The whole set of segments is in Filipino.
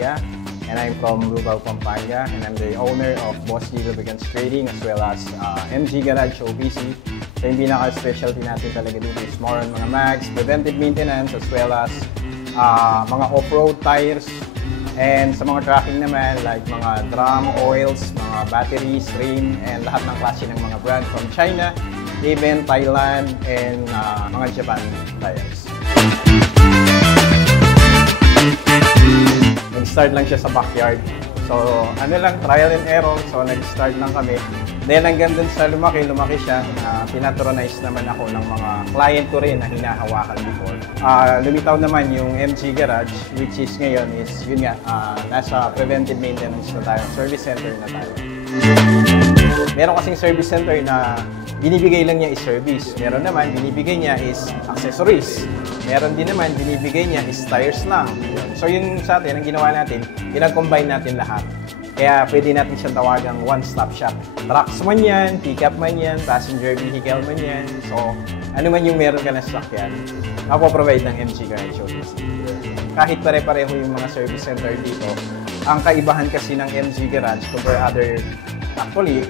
Garcia, and I'm from Lubao, Pampanga, and I'm the owner of Boss G Lubricants Trading as well as MG Garage OPC. So yung pinaka-specialty natin talaga dito is more on mga mags, preventive maintenance as well as mga off-road tires. And sa mga tracking naman, like mga drum, oils, mga batteries, rim, and lahat ng klase ng mga brand from China, even Thailand, and mga Japan tires. Nag-start lang siya sa backyard. So, ano lang, trial and error. So, nag-start lang kami. Then, hanggang dun sa lumaki siya. Pinatronize naman ako ng mga client ko rin na hinahawakan before. Lumitaw naman yung MG Garage, which is ngayon is, yun nga, nasa preventive maintenance na tayo. Service center na tayo. Meron kasing service center na binibigay lang niya is service. Meron naman, binibigay niya is accessories. Meron din naman, binibigay niya is tires lang. So yung sa atin, ang ginawa natin, pinag-combine natin lahat. Kaya pwede natin siyang tawagang one-stop shop. Trucks man yan, pick-up man yan, passenger vehicle man yan. So, ano man yung meron ka na sasakyan, ako-provide ng MG Garage OPC. Kahit pare-pareho yung mga service center dito, ang kaibahan kasi ng MG Garage compare other, actually,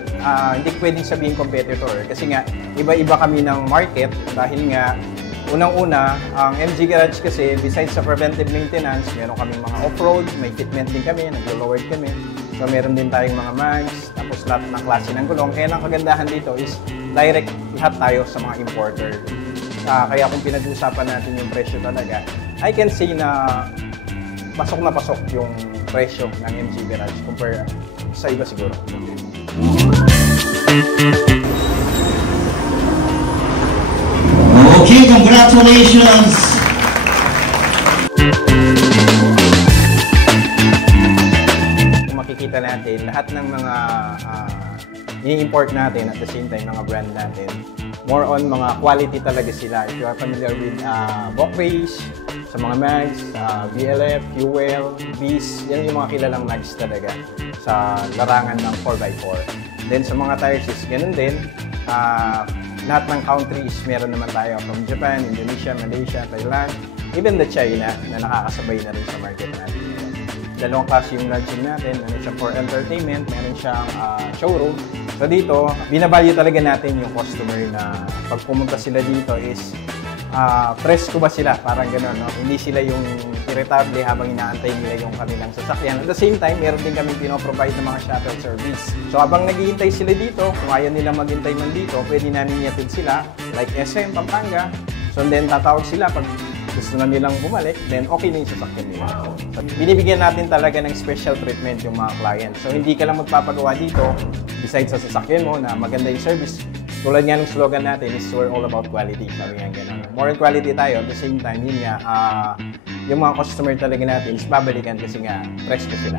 hindi pwedeng sabihin competitor kasi nga, iba-iba kami ng market dahil nga, unang-una, ang MG Garage kasi, besides sa preventive maintenance, meron kaming mga off-road, may fitment din kami, nag-lowered kami. So, meron din tayong mga mags, tapos lahat ng klase ng gulong. Kaya ang kagandahan dito is direct lahat tayo sa mga importer. Kaya kung pinag-uusapan natin yung presyo talaga, I can say na pasok yung presyo ng MG Garage compare sa iba siguro. Okay, congratulations! Kung makikita natin, lahat ng mga ini-import natin at the same time mga brand natin, more on mga quality talaga sila. If you are familiar with Bocrace, sa mga mags, BLF, Fuel, Beast, yan yung mga kilalang mags talaga sa larangan ng 4x4. Then sa mga tires is ganun din. Lahat ng countries, meron naman tayo from Japan, Indonesia, Malaysia, Thailand, even the China na nakakasabay na rin sa market natin. Dalawang klase yung lodging natin, meron siyang for entertainment, meron siyang showroom. So dito, binavalue talaga natin yung customer na pag pumunta sila dito is presko ba sila, parang gano'n, no? Hindi sila yung irritable habang inaantay nila yung kanilang sasakyan. At the same time, meron din kami pinoprovide ng mga shuttle service. So habang naghihintay sila dito, kung ayaw nilang maghintay man dito, pwede namin iatid sila, like SM, Pampanga. So then tatawag sila pag gusto na nilang bumalik, then okay na yung sasakyan nila. So, binibigyan natin talaga ng special treatment yung mga client. So hindi ka lang magpapagawa dito, besides sa sasakyan mo na maganda yung service. Tulad nga ng slogan natin is we're all about quality. Sabi nga gano'n. More quality tayo, at the same time, yun nga, yung mga customer talaga natin is babalikan kasi nga, fresh na sila.